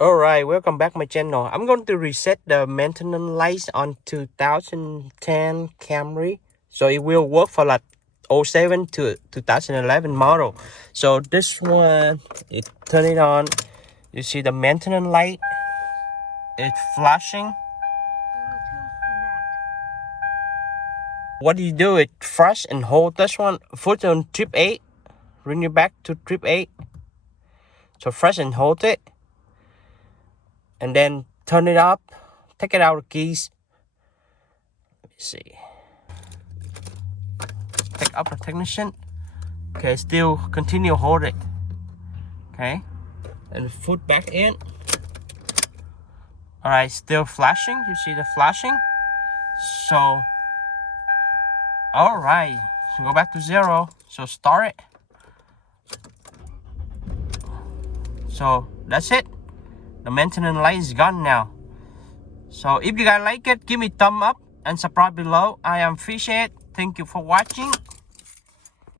Alright, welcome back my channel. I'm going to reset the maintenance lights on 2010 Camry. So it will work for like '07 to 2011 model. So this one, turn it on. You see the maintenance light. It's flashing. What do you do? It flash and hold this one. Put on trip 8. Bring it back to trip 8. So flash and hold it. And then turn it up. Take it out of keys. Let me see. Take up the technician. Okay, still continue hold it. Okay, and foot back in. All right, still flashing. You see the flashing. So all right, so go back to 0. So start it. So that's it. The maintenance light is gone now. So if you guys like it, give me thumb up and subscribe below. I am appreciate. Thank you for watching.